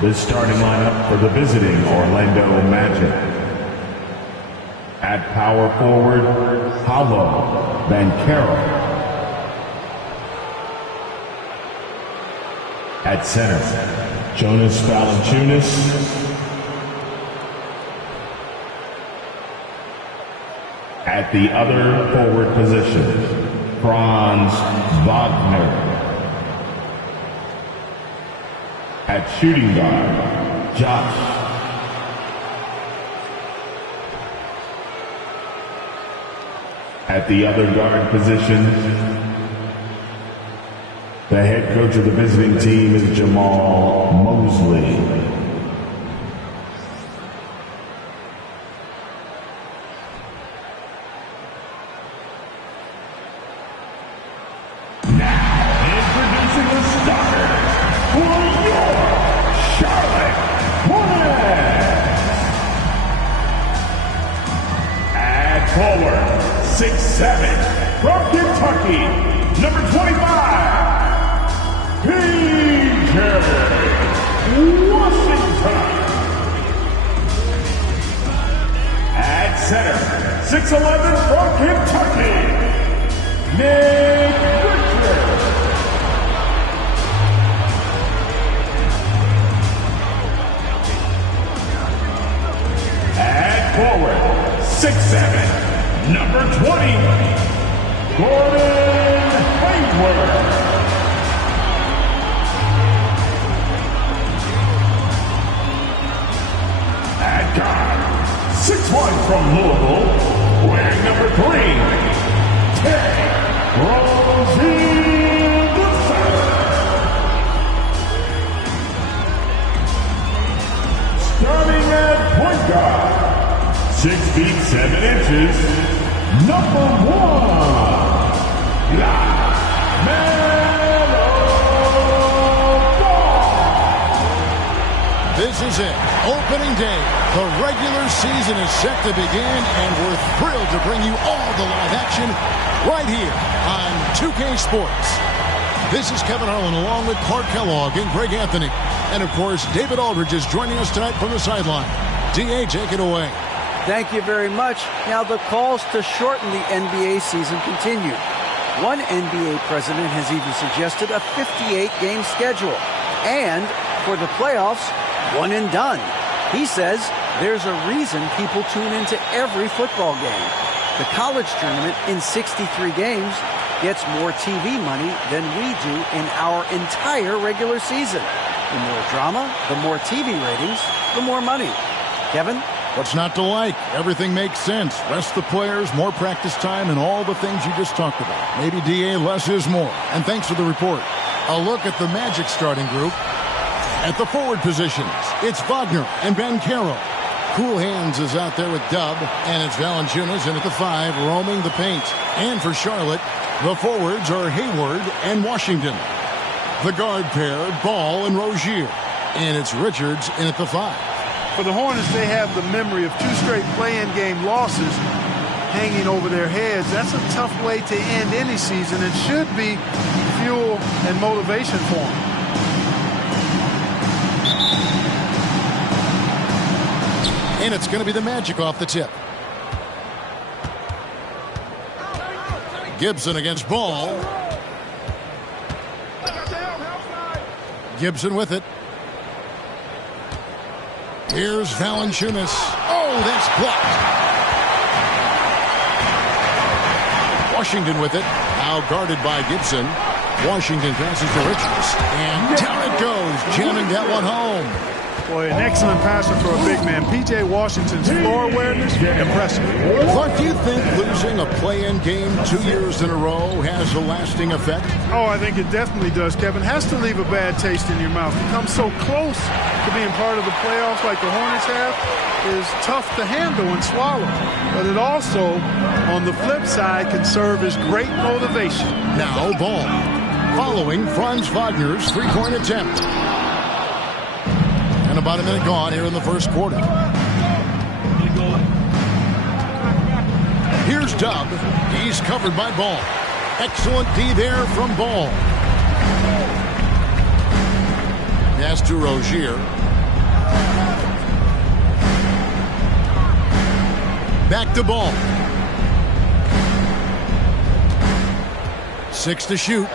The starting lineup for the visiting Orlando Magic. At power forward, Paolo Banchero. At center, Jonas Valanciunas. At the other forward position, Franz Wagner. At shooting guard, Josh. At the other guard position, the head coach of the visiting team is Jamal Mosley. Forward, 6'7", from Kentucky, number 25, PJ Washington. At center, 6'11", from Kentucky, Nick Richards. At forward, 6'7", number 20, Gordon Hayward. At guard, 6'1", from Louisville, wearing number 3, Ted Rozier III. Starting at point guard, 6 feet 7 inches, number 1, LaMelo Ball. This is it, opening day. The regular season is set to begin, and we're thrilled to bring you all the live action right here on 2K Sports. This is Kevin Harlan along with Clark Kellogg and Greg Anthony. And of course, David Aldridge is joining us tonight from the sideline. DA, take it away. Thank you very much. Now the calls to shorten the NBA season continue. One NBA president has even suggested a 58-game schedule. And for the playoffs, one and done. He says there's a reason people tune into every football game. The college tournament in 63 games gets more TV money than we do in our entire regular season. The more drama, the more TV ratings, the more money. Kevin? What's not to like? Everything makes sense. Rest the players, more practice time, and all the things you just talked about. Maybe DA, less is more. And thanks for the report. A look at the Magic starting group. At the forward positions, it's Wagner and Banchero. Cool Hands is out there with Dub, and it's Valanciunas in at the 5, roaming the paint. And for Charlotte, the forwards are Hayward and Washington. The guard pair, Ball and Rozier. And it's Richards in at the 5. For the Hornets, they have the memory of 2 straight play-in game losses hanging over their heads. That's a tough way to end any season and should be fuel and motivation for them. And it's going to be the Magic off the tip. Gibson against Ball. Gibson with it. Here's Valanciunas. Oh, that's blocked. Washington with it. Now guarded by Gibson. Washington passes to Richards. And down it goes, jamming that one home. Boy, an excellent passer for a big man. P.J. Washington's floor awareness, impressive. Clark, do you think losing a play-in game 2 years in a row has a lasting effect? Oh, I think it definitely does, Kevin. Has to leave a bad taste in your mouth. To come so close to being part of the playoffs like the Hornets have is tough to handle and swallow. But it also, on the flip side, can serve as great motivation. Now Ball, following Franz Wagner's three-point attempt. And about a minute gone here in the first quarter. Here's Dub. He's covered by Ball. Excellent D there from Ball. Pass to Rozier. Back to ball. 6 to shoot.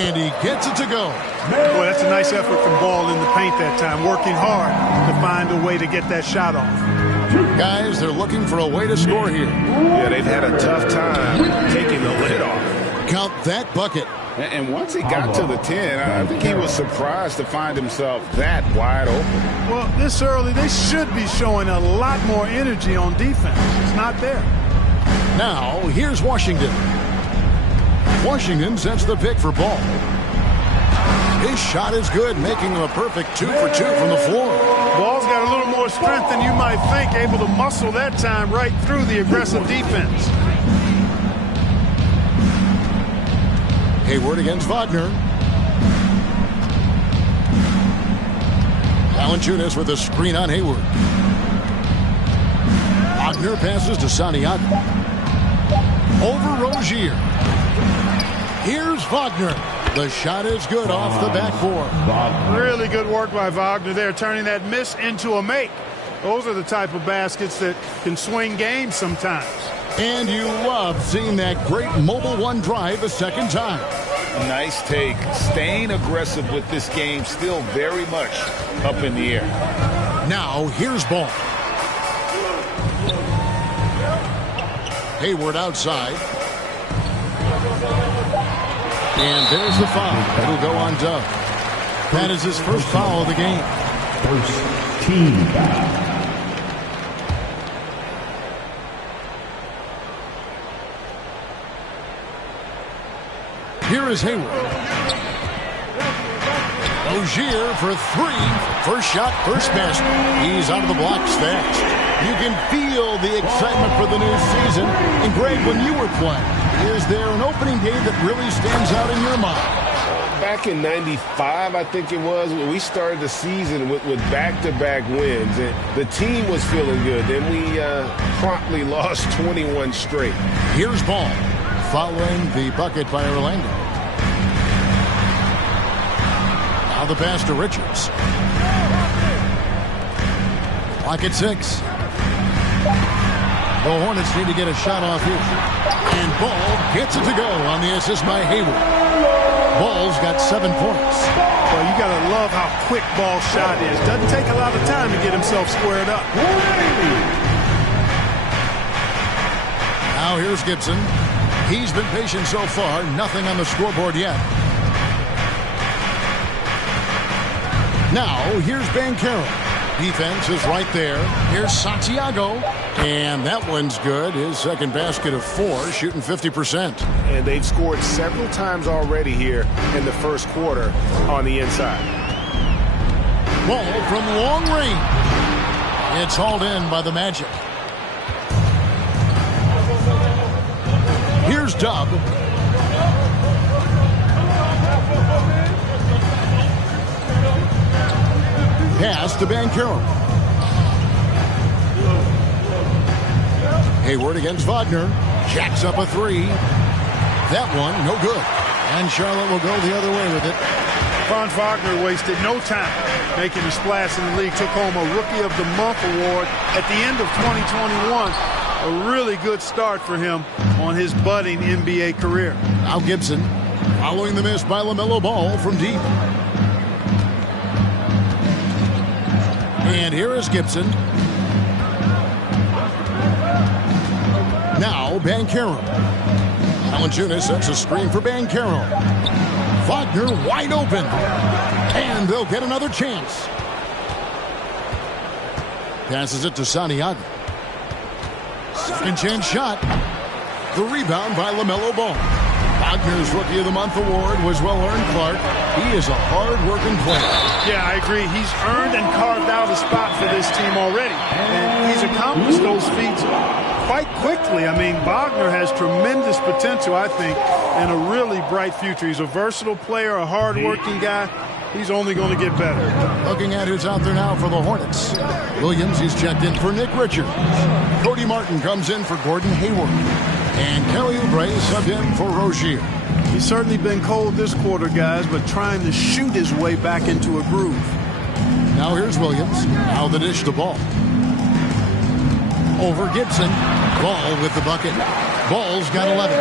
And he gets it to go. Boy, that's a nice effort from Ball in the paint that time, working hard to find a way to get that shot off. Guys, they're looking for a way to score here. Yeah, they've had a tough time taking the lid off. Count that bucket. And once he got to the 10, I think he was surprised to find himself that wide open. Well, this early, they should be showing a lot more energy on defense. It's not there. Now, here's Washington. Washington sets the pick for Ball. His shot is good, making him a perfect 2 for 2 from the floor. Ball's got a little more strength than you might think, able to muscle that time right through the aggressive defense. Hayward against Wagner. Valanciunas with a screen on Hayward. Wagner passes to Santiago. Over Rozier. Here's Wagner. The shot is good off the backboard. Really good work by Wagner there, turning that miss into a make. Those are the type of baskets that can swing games sometimes. And you love seeing that great mobile one drive a second time. Nice take. Staying aggressive with this game, still very much up in the air. Now, here's Ball. Hayward outside. And there's the foul. It'll go on Dub. That is his first foul of the game. First team foul. Here is Hayward. Rozier for 3. First shot, first basket. He's out of the blocks fast. You can feel the excitement for the new season. And Greg, when you were playing, is there an opening day that really stands out in your mind? Back in '95, I think it was, when we started the season with back-to-back wins. And the team was feeling good. Then we promptly lost 21 straight. Here's Ball, following the bucket by Orlando. Now the pass to Richards. Clock at 6. The Hornets need to get a shot off here. And Ball gets it to go on the assist by Hayward. Ball's got 7 points. Well, you got to love how quick Ball's shot is. Doesn't take a lot of time to get himself squared up. Now here's Gibson. He's been patient so far. Nothing on the scoreboard yet. Now here's Banchero. Defense is right there. Here's Santiago. And that one's good. His second basket of 4, shooting 50%. And they've scored several times already here in the first quarter on the inside. Ball from long range. It's hauled in by the Magic. Here's Dub. Pass to Banchero. Hayward against Wagner. Jacks up a 3. That one, no good. And Charlotte will go the other way with it. Franz Wagner wasted no time making a splash in the league. Took home a Rookie of the Month award at the end of 2021. A really good start for him on his budding NBA career. Now Gibson, following the miss by LaMelo Ball from deep. And here is Gibson. Now Banchero. Valanciunas sets a screen for Banchero. Wagner wide open. And they'll get another chance. Passes it to Santiago. Second chance shot. The rebound by LaMelo Ball. Wagner's Rookie of the Month award was well earned, Clark. He is a hard-working player. Yeah, I agree. He's earned and carved out a spot for this team already. And he's accomplished those feats quite quickly. I mean, Wagner has tremendous potential, I think, and a really bright future. He's a versatile player, a hard-working guy. He's only going to get better. Looking at who's out there now for the Hornets. Williams, he's checked in for Nick Richards. Cody Martin comes in for Gordon Hayward. And Kelly Oubre subbed in for Rozier. He's certainly been cold this quarter, guys, but trying to shoot his way back into a groove. Now here's Williams. Now the dish to Ball. over Gibson. Ball with the bucket. Ball's got 11.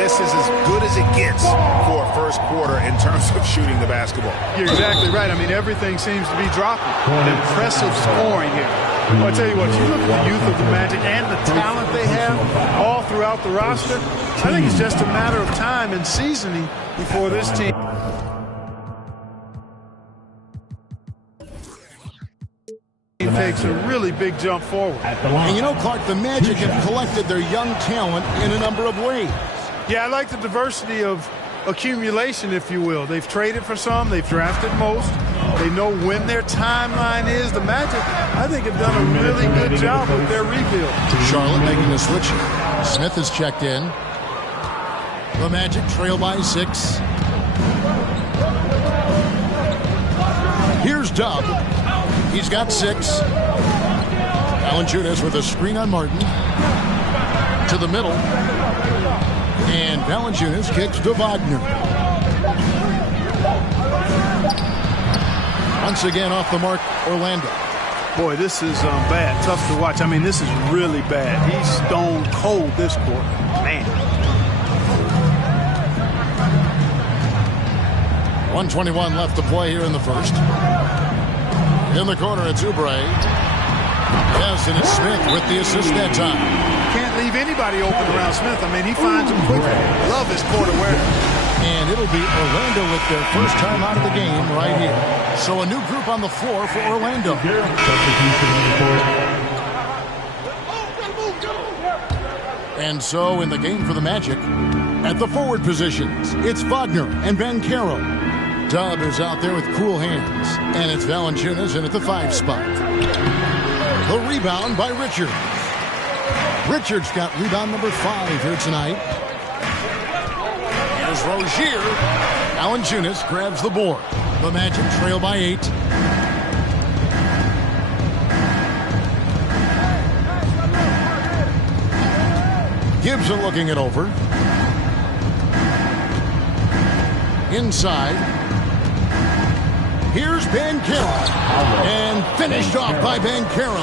This is as good as it gets for a first quarter in terms of shooting the basketball. You're exactly right. I mean, everything seems to be dropping. Impressive scoring here. Well, I tell you what, you look at the youth of the Magic and the talent they have all throughout the roster. I think it's just a matter of time and seasoning before this team. Takes a really big jump forward. And you know, Clark, the Magic have collected their young talent in a number of ways. Yeah, I like the diversity of accumulation, if you will. They've traded for some. They've drafted most. They know when their timeline is. The Magic, I think, have done a really good job with their rebuild. Charlotte making the switch. Smith is checked in. The Magic trail by 6. Here's Dub. He's got 6. Valanciunas with a screen on Martin. To the middle. And Valanciunas kicks to Wagner. Once again off the mark, Orlando. Boy, this is bad. Tough to watch. I mean, this is really bad. He's stone cold this quarter. Man. 1:21 left to play here in the first. In the corner, it's Oubre. Yes, and it's Smith with the assist that time. Can't leave anybody open around Smith. I mean, he finds him quickly. Love his court awareness. And it'll be Orlando with their first time out of the game right here. So a new group on the floor for Orlando. And so in the game for the Magic, at the forward positions, it's Wagner and Banchero. Dub is out there with cool hands. And it's Valanciunas in at the 5 spot. The rebound by Richards. Richards got rebound number 5 here tonight. Here's Rozier. Valanciunas grabs the board. The Magic trail by 8. Gibson looking it over. Inside. Here's Banchero. And finished off by Banchero.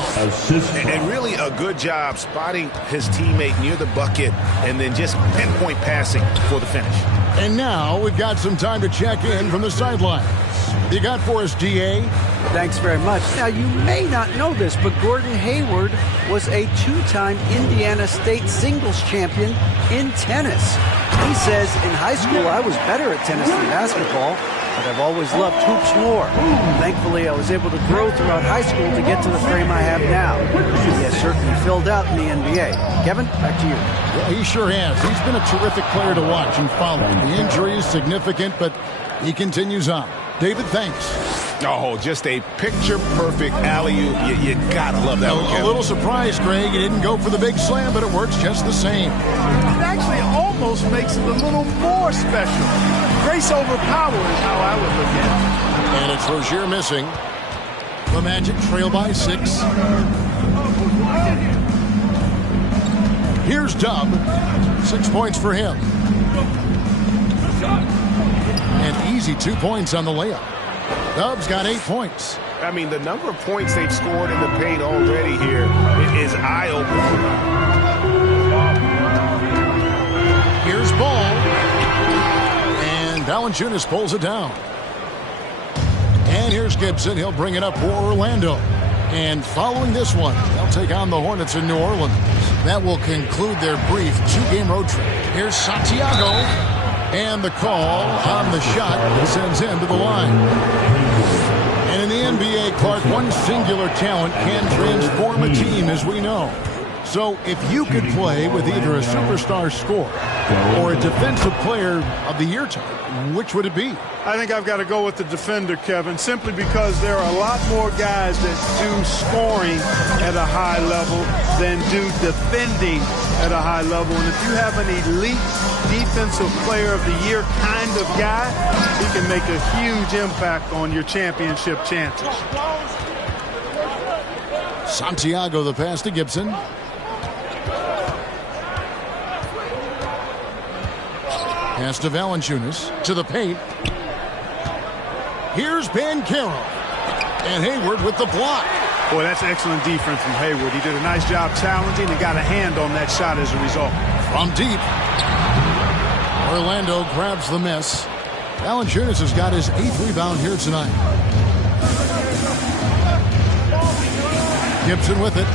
And really a good job spotting his teammate near the bucket and then just pinpoint passing for the finish. And now we've got some time to check in from the sidelines. You got for us, DA? Thanks very much. Now, you may not know this, but Gordon Hayward was a 2-time Indiana State singles champion in tennis. He says, in high school, I was better at tennis than basketball, but I've always loved hoops more. Thankfully, I was able to grow throughout high school to get to the frame I have now. He has certainly filled out in the NBA. Kevin, back to you. Well, he sure has. He's been a terrific player to watch and follow. The injury is significant, but he continues on. David, thanks. Oh, just a picture-perfect alley-oop. You gotta love that one, Kevin. A little surprised, Greg. He didn't go for the big slam, but it works just the same. It actually almost makes it a little more special. Grace over power is how I would look at it. And it's Rozier missing. The Magic trail by 6. Here's Dub. 6 points for him. And easy 2 points on the layup. Dub's got 8 points. I mean, the number of points they've scored in the paint already here is eye-opening. Here's Ball. And Valanciunas pulls it down. And here's Gibson. He'll bring it up for Orlando. And following this one, they'll take on the Hornets in New Orleans. That will conclude their brief 2-game road trip. Here's Santiago. And the call on the shot that sends him to the line. And in the NBA, Clark, one singular talent can transform a team, as we know. So if you could play with either a superstar scorer or a defensive player of the year type, which would it be? I think I've got to go with the defender, Kevin, simply because there are a lot more guys that do scoring at a high level than do defending at a high level. And if you have an elite defensive player of the year kind of guy, he can make a huge impact on your championship chances. Santiago, the pass to Gibson. Pass to Valanciunas, to the paint. Here's Banchero. And Hayward with the block. Boy, that's excellent defense from Hayward. He did a nice job challenging and got a hand on that shot as a result. From deep, Orlando grabs the miss. Valanciunas has got his 8th rebound here tonight. Gibson with it.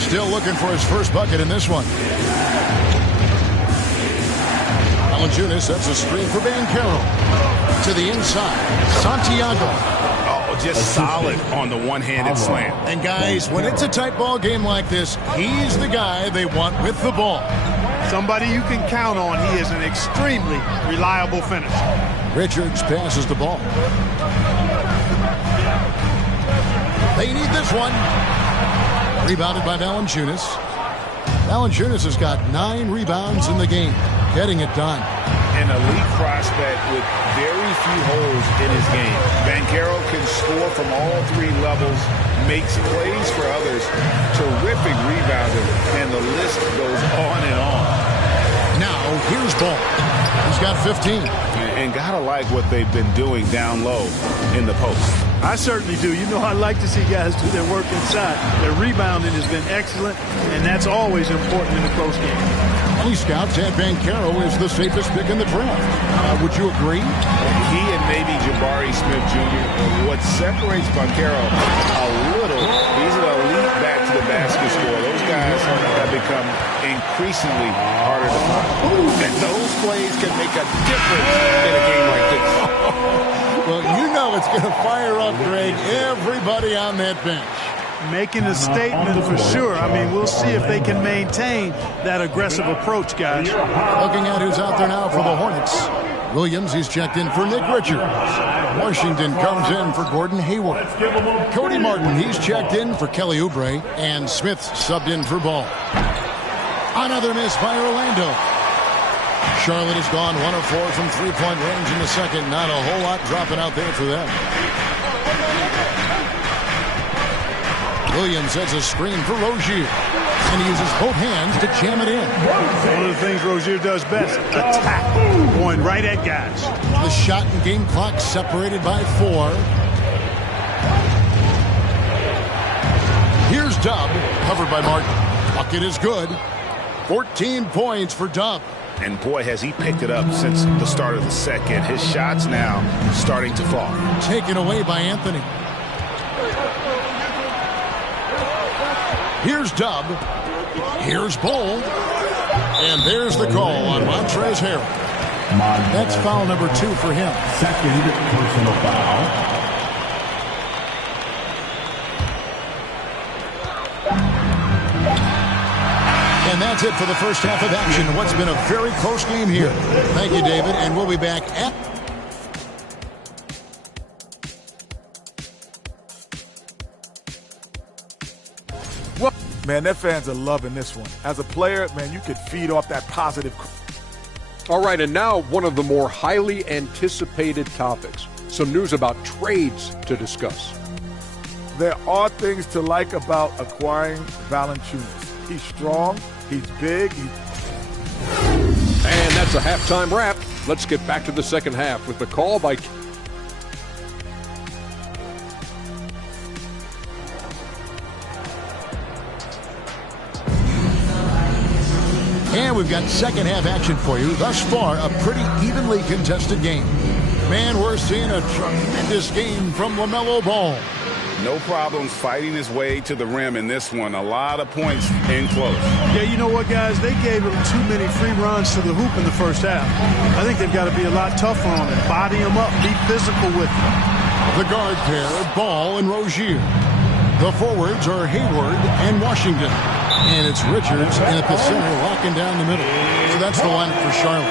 Still looking for his first bucket in this one. Valanciunas sets a screen for Banchero. To the inside. Santiago. Oh, just solid on the one-handed slam. And guys, when it's a tight ball game like this, he's the guy they want with the ball. Somebody you can count on. He is an extremely reliable finisher. Richards passes the ball. They need this one. Rebounded by Valanciunas. Valanciunas has got 9 rebounds in the game. Getting it done. An elite prospect with very few holes in his game. Banchero can score from all 3 levels, makes plays for others, terrific rebounder, and the list goes on and on. Now, here's Ball. He's got 15. And gotta like what they've been doing down low in the post. I certainly do. You know, I like to see guys do their work inside. Their rebounding has been excellent, and that's always important in a close game. Many scouts had Banchero as the safest pick in the draft. Would you agree? He and maybe Jabari Smith Jr. What separates Banchero a little, he's an elite back-to-the-basket scorer. Those guys have become increasingly harder to find. And those plays can make a difference in a game like this. Well, you know it's going to fire up, Greg, everybody on that bench. Making a statement for sure. I mean, we'll see if they can maintain that aggressive approach, guys. Looking at who's out there now for the Hornets. Williams, he's checked in for Nick Richards. Washington comes in for Gordon Hayward. Cody Martin, he's checked in for Kelly Oubre. And Smith subbed in for Ball. Another miss by Orlando. Charlotte has gone 1 of 4 from three-point range in the second. Not a whole lot dropping out there for them. Williams has a screen for Rozier. And he uses both hands to jam it in. One of the things Rozier does best, attack. Going right at guys. The shot and game clock separated by 4. Here's Dub, covered by Martin. Bucket is good. 14 points for Dub. And boy, has he picked it up since the start of the second. His shots now starting to fall. Taken away by Anthony. Here's Dub. Here's Bull. And there's the call on Montrezl Harrell. That's foul number 2 for him. Second personal foul. And that's it for the first half of action. What's been a very close game here. Thank you, David. And we'll be back at... Well, man, their fans are loving this one. As a player, man, you could feed off that positive. All right, and now one of the more highly anticipated topics. Some news about trades to discuss. There are things to like about acquiring Valanciunas. He's strong, he's big. And that's a halftime wrap. Let's get back to the second half with the call by... And we've got second half action for you. Thus far, a pretty evenly contested game. Man, we're seeing a tremendous game from LaMelo Ball. No problems fighting his way to the rim in this one. A lot of points in close. Yeah, you know what, guys? They gave him too many free runs to the hoop in the first half. I think they've got to be a lot tougher on him. Body him up, be physical with him. The guard pair, Ball and Rozier. The forwards are Hayward and Washington. And it's Richards in at the center, locking down the middle. So that's the lineup for Charlotte.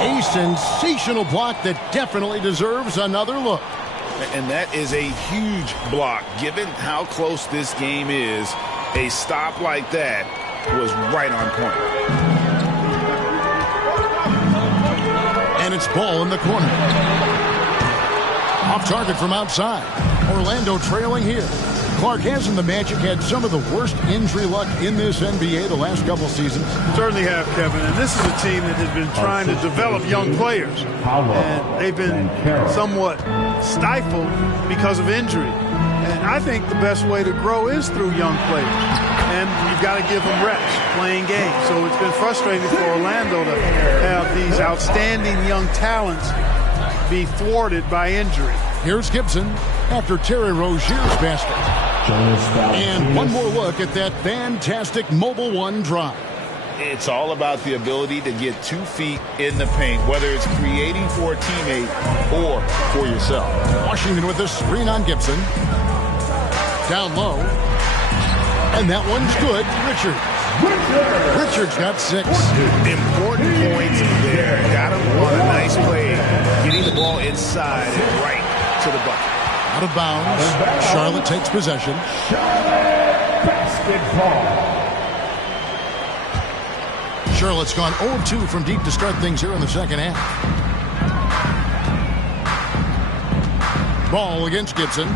A sensational block that definitely deserves another look. And that is a huge block. Given how close this game is, a stop like that was right on point. And it's Ball in the corner. Off target from outside. Orlando trailing here. Clark, hasn't the Magic had some of the worst injury luck in this NBA the last couple seasons? Certainly have, Kevin. And this is a team that has been trying to develop young players. And they've been somewhat stifled because of injury. And I think the best way to grow is through young players. And you've got to give them reps, playing games. So it's been frustrating for Orlando to have these outstanding young talents be thwarted by injury. Here's Gibson after Terry Rozier's basket. And one more look at that fantastic Mobile One drive. It's all about the ability to get 2 feet in the paint, whether it's creating for a teammate or for yourself. Washington with a screen on Gibson. Down low. And that one's good. Richards got 6. Important points there. Got him on a nice play. Getting the ball inside and right to the bucket. Out of bounds. Charlotte takes possession. Charlotte's gone 0-2 from deep to start things here in the second half. Ball against Gibson.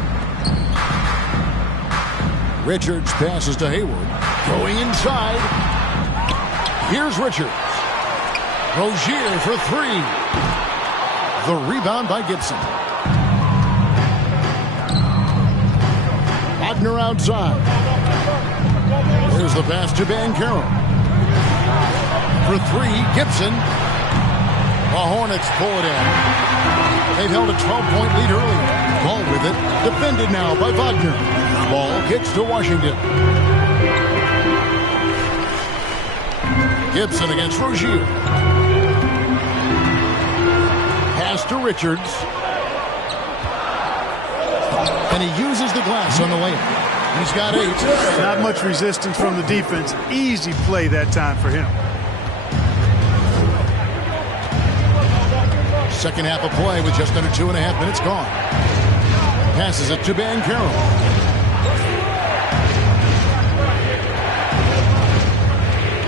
Richards passes to Hayward. Going inside. Here's Richards. Rozier for 3. The rebound by Gibson. Wagner outside. There's the pass to Banchero. For 3, Gibson. The Hornets pull it in. They've held a 12-point lead earlier. Ball with it. Defended now by Wagner. Ball kicks to Washington. Gibson against Rozier. Pass to Richards. And he uses the glass on the layup. He's got 8. Not much resistance from the defense. Easy play that time for him. Second half of play with just under 2.5 minutes gone. Passes it to Banchero.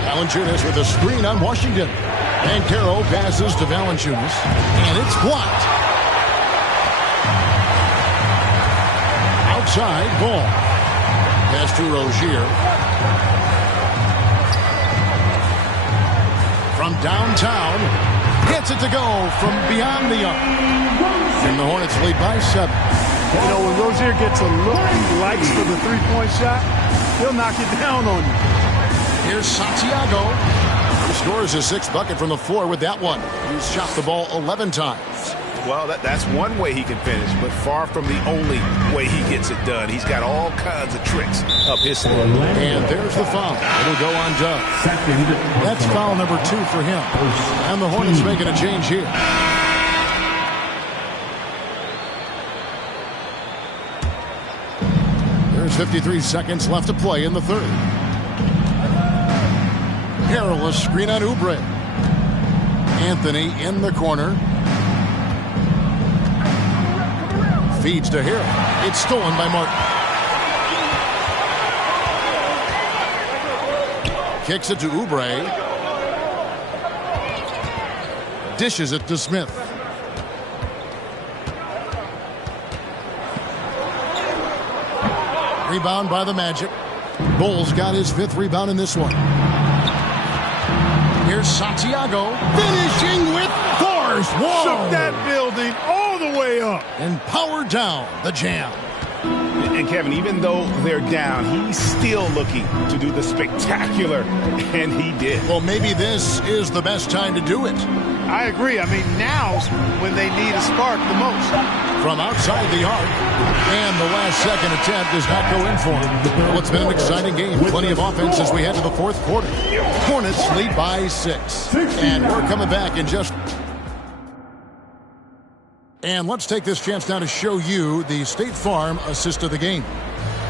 Valanciunas with a screen on Washington. Banchero passes to Valanciunas. And it's blocked. Outside ball. Pass to Rozier. From downtown. Gets it to go from beyond the arc. And the Hornets lead by 7. You know, when Rozier gets a look he likes for the three-point shot, he'll knock it down on you. Here's Santiago. He scores his 6th bucket from the floor with that one. He's shot the ball 11 times. Well, that's one way he can finish, but far from the only way he gets it done. He's got all kinds of tricks up his sleeve. And there's the foul. It'll go on Doug. That's foul number 2 for him. And the Hornets making a change here. There's 53 seconds left to play in the third. Perilous screen on Oubre. Anthony in the corner. Feeds to Harrell. It's stolen by Martin. Kicks it to Oubre. Dishes it to Smith. Rebound by the Magic. Bulls got his 5th rebound in this one. Here's Santiago. Finishing with force. Whoa. Shook that building all the way up. And powered down the jam. And Kevin, even though they're down, he's still looking to do the spectacular, and he did. Well, maybe this is the best time to do it. I agree. I mean, now's when they need a spark the most. From outside the arc, and the last-second attempt does not go in for him. Well, it's been an exciting game. Plenty of offense as we head to the 4th quarter. Hornets lead by 6. And we're coming back in just... And let's take this chance now to show you the State Farm assist of the game.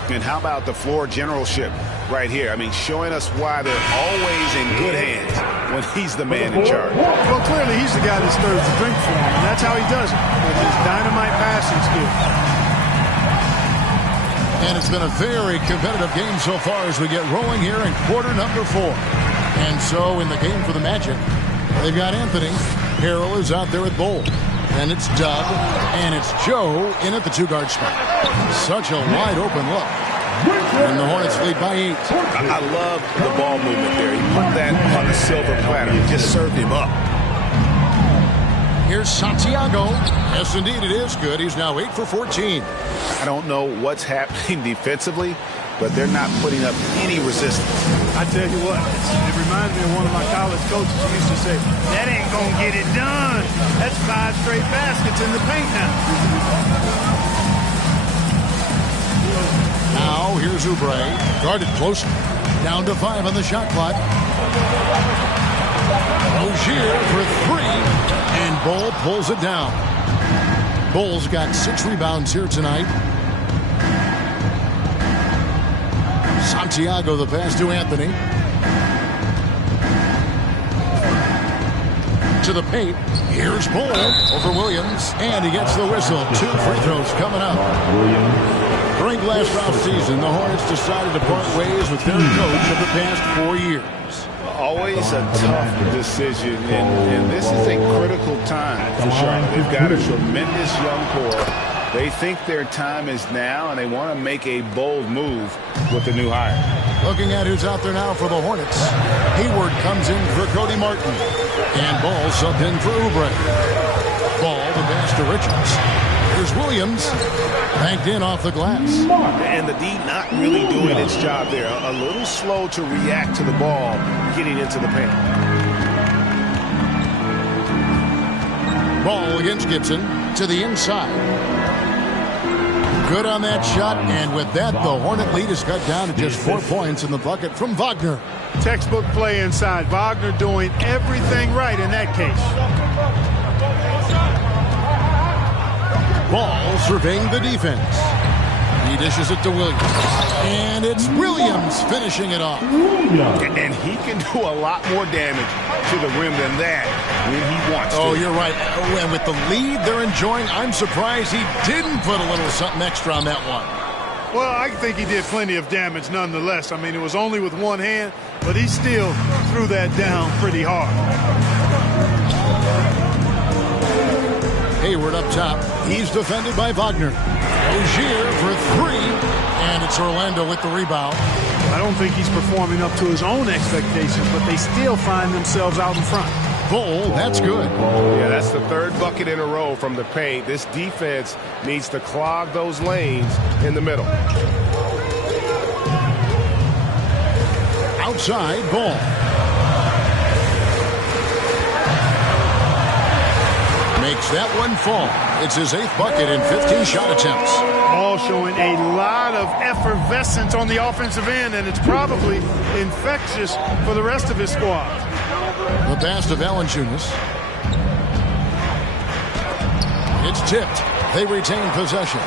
And how about the floor generalship right here? I mean, showing us why they're always in good hands when he's the man in charge. Well, clearly he's the guy that stirs the drink for him, and that's how he does it, with his dynamite passing skill. And it's been a very competitive game so far as we get rolling here in quarter number 4. And so in the game for the Magic, they've got Anthony. Harrell is out there at Bowl. And it's Doug, and it's Joe in at the 2-guard spot. Such a wide-open look. And the Hornets lead by 8. I love the ball movement there. He put that on a silver platter. He just served him up. Here's Santiago. Yes, indeed, it is good. He's now 8 for 14. I don't know what's happening defensively, but they're not putting up any resistance. I tell you what, it reminds me of one of my college coaches who used to say, that ain't going to get it done. That's 5 straight baskets in the paint now. Now, here's Oubre. Guarded closely. Down to 5 on the shot clock. Rozier for 3. And Bull pulls it down. Bull's got 6 rebounds here tonight. Santiago the pass to Anthony. To the paint. Here's Bull over Williams. And he gets the whistle. 2 free throws coming up. During last offseason, the Hornets decided to part ways with their coach of the past 4 years. Always a tough decision, and this is a critical time for Charlotte. They've got a tremendous young core. They think their time is now, and they want to make a bold move with the new hire. Looking at who's out there now for the Hornets. Hayward comes in for Cody Martin. And Ball subbed in for Oubre. Ball the pass to Richards. Here's Williams. Banked in off the glass. And the D not really doing its job there. A little slow to react to the ball getting into the paint. Ball against Gibson to the inside. Good on that shot, and with that, the Hornet lead is cut down to just 4 points in the bucket from Wagner. Textbook play inside. Wagner doing everything right in that case. Ball surveying the defense. He dishes it to Williams. And it's Williams finishing it off. And he can do a lot more damage to the rim than that when he wants to. Oh, you're right. And with the lead they're enjoying, I'm surprised he didn't put a little something extra on that one. Well, I think he did plenty of damage nonetheless. I mean, it was only with one hand, but he still threw that down pretty hard. Hayward up top. He's defended by Wagner. Rozier for 3. And it's Orlando with the rebound. I don't think he's performing up to his own expectations, but they still find themselves out in front. Bull, that's good. Yeah, that's the 3rd bucket in a row from the paint. This defense needs to clog those lanes in the middle. Outside, Bull. Makes that one fall. It's his 8th bucket in 15 shot attempts. Ball showing a lot of effervescence on the offensive end, and it's probably infectious for the rest of his squad. The pass to Valanciunas. It's tipped. They retain possession.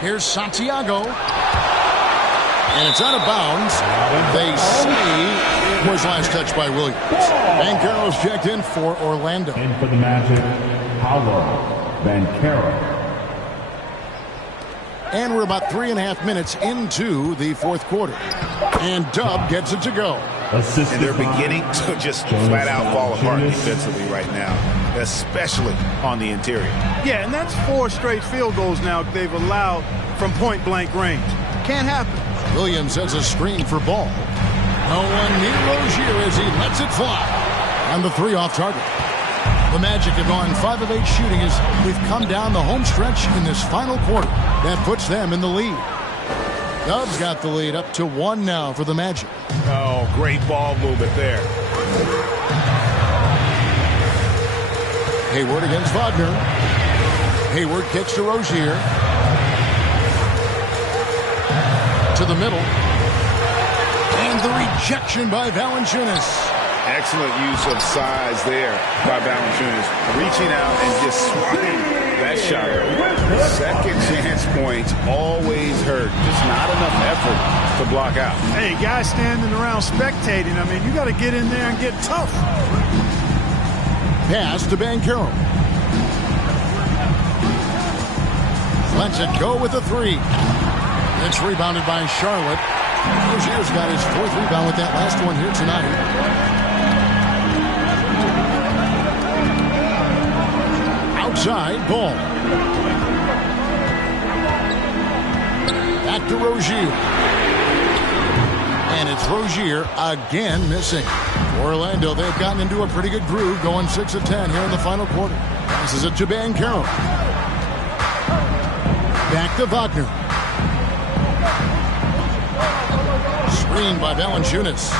Here's Santiago. And it's out of bounds. They say it was last touched by Williams. Banchero's checked in for Orlando. In for the Magic, Paolo Banchero. And we're about 3.5 minutes into the 4th quarter. And Dub gets it to go. And they're beginning to just flat out fall apart defensively right now, especially on the interior. Yeah, and that's 4 straight field goals now they've allowed from point-blank range. Can't happen. Williams has a screen for Ball. No one near Rozier as he lets it fly. And the 3 off target. The Magic have gone 5 of 8 shooting as we've come down the home stretch in this final quarter. That puts them in the lead. Dub's got the lead up to 1 now for the Magic. Oh, great ball movement there. Hayward against Wagner. Hayward kicks to Rozier. To the middle. And the rejection by Valanciunas. Excellent use of size there by Valanciunas. Reaching out and just swatting that shot. Second chance points always hurt. Just not enough effort to block out. Hey, guys standing around spectating, I mean, you got to get in there and get tough. Pass to Banchero. Lets it go with a 3. It's rebounded by Charlotte. Rozier's got his 4th rebound with that last one here tonight. Outside, Ball. Back to Rozier. And it's Rozier again missing. Orlando, they've gotten into a pretty good groove, going 6 of 10 here in the final quarter. Passes it to Banchero. Back to Wagner. Screen by Valanciunas.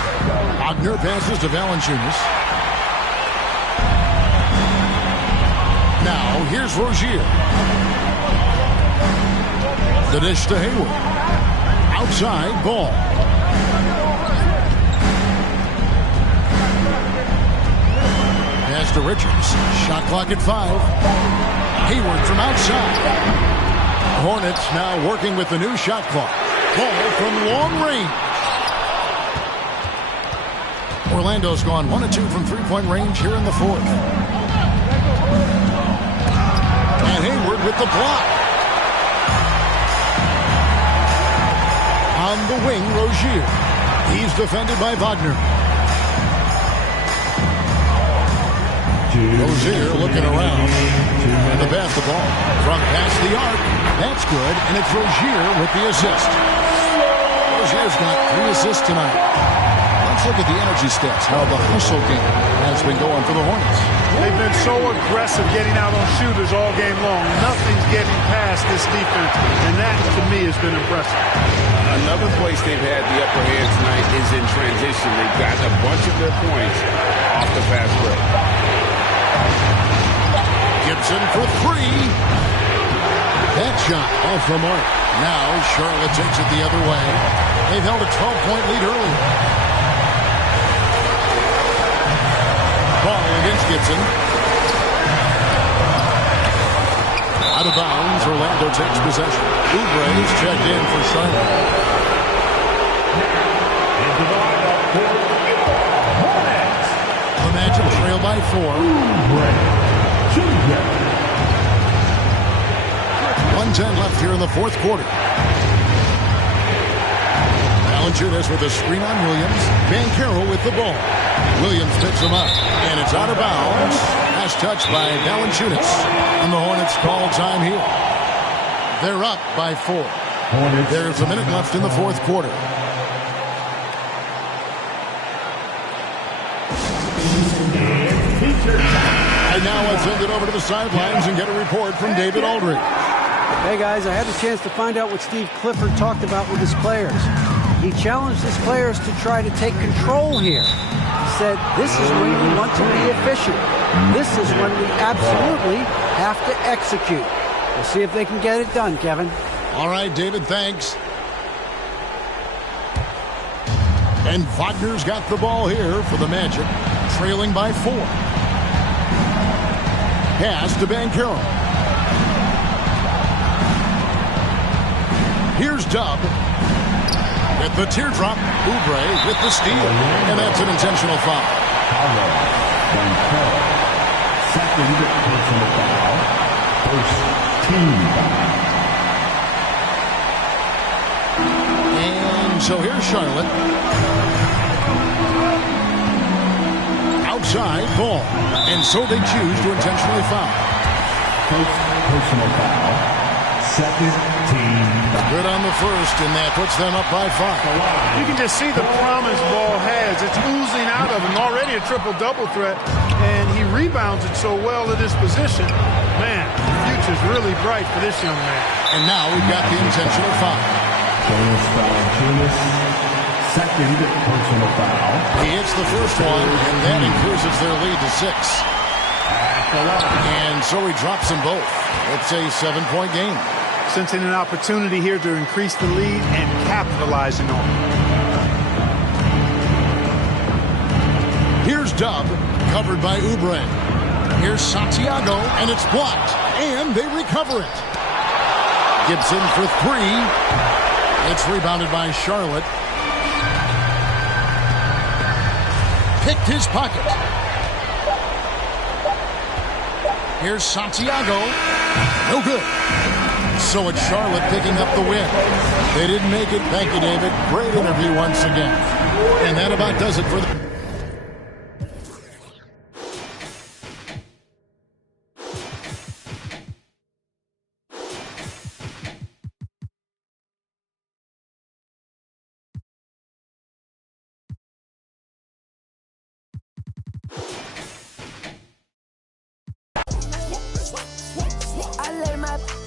Wagner passes to Valanciunas. Now, here's Rozier. The dish to Hayward. Outside, Ball. Pass to Richards. Shot clock at 5. Hayward from outside. Hornets now working with the new shot clock. Ball from long range. Orlando's gone 1 of 2 from three-point range here in the fourth. And Hayward with the block. On the wing, Rozier. He's defended by Wagner. Rozier looking around. And the basketball from past the arc. That's good, and it's Rozier with the assist. Rozier's got 3 assists tonight. Let's look at the energy stats, how the hustle game has been going for the Hornets. They've been so aggressive getting out on shooters all game long. Nothing's getting past this defense, and that, to me, has been impressive. Another place they've had the upper hand tonight is in transition. They've gotten a bunch of their points off the fast break. Gibson for 3. That shot off the mark. Now Charlotte takes it the other way. They've held a 12-point lead early. Ball against Gibson. Out of bounds. Orlando takes possession. Oubre is checked in for Charlotte. The Magic trail by 4. 1:10 left here in the fourth quarter. Valanciunas with a screen on Williams. Banchero with the ball. Williams picks him up, and it's out of bounds. Last touch by Valanciunas. And the Hornets call time here. They're up by 4. There's a minute left in the fourth quarter. And now let's send it over to the sidelines and get a report from David Aldridge. Hey guys, I had the chance to find out what Steve Clifford talked about with his players. He challenged his players to try to take control here. He said, this is when we want to be efficient. This is when we absolutely have to execute. We'll see if they can get it done, Kevin. All right, David, thanks. And Wagner's got the ball here for the Magic, trailing by 4. Pass to Banchero. Here's Dub with the teardrop. Oubre with the steal. And that's an intentional foul. Second personal foul. First team foul. And so here's Charlotte. Outside ball. And so they choose to intentionally foul. First personal foul. Second team foul. Good on the first, and that puts them up by 5. You can just see the promise Ball has. It's oozing out of him. Already a triple-double threat, and he rebounds it so well at his position. Man, the future's really bright for this young man. And now we've got the intentional foul. Jonas Valanciunas, second personal foul. He hits the first one, and that increases their lead to 6. And so he drops them both. It's a 7-point game. Sensing an opportunity here to increase the lead and capitalizing on it. Here's Dub, covered by Oubre. Here's Santiago, and it's blocked. And they recover it. Gibson for 3. It's rebounded by Charlotte. Picked his pocket. Here's Santiago. No good. So it's Charlotte picking up the win. They didn't make it. Thank you, David. Great interview once again. And that about does it for the... up.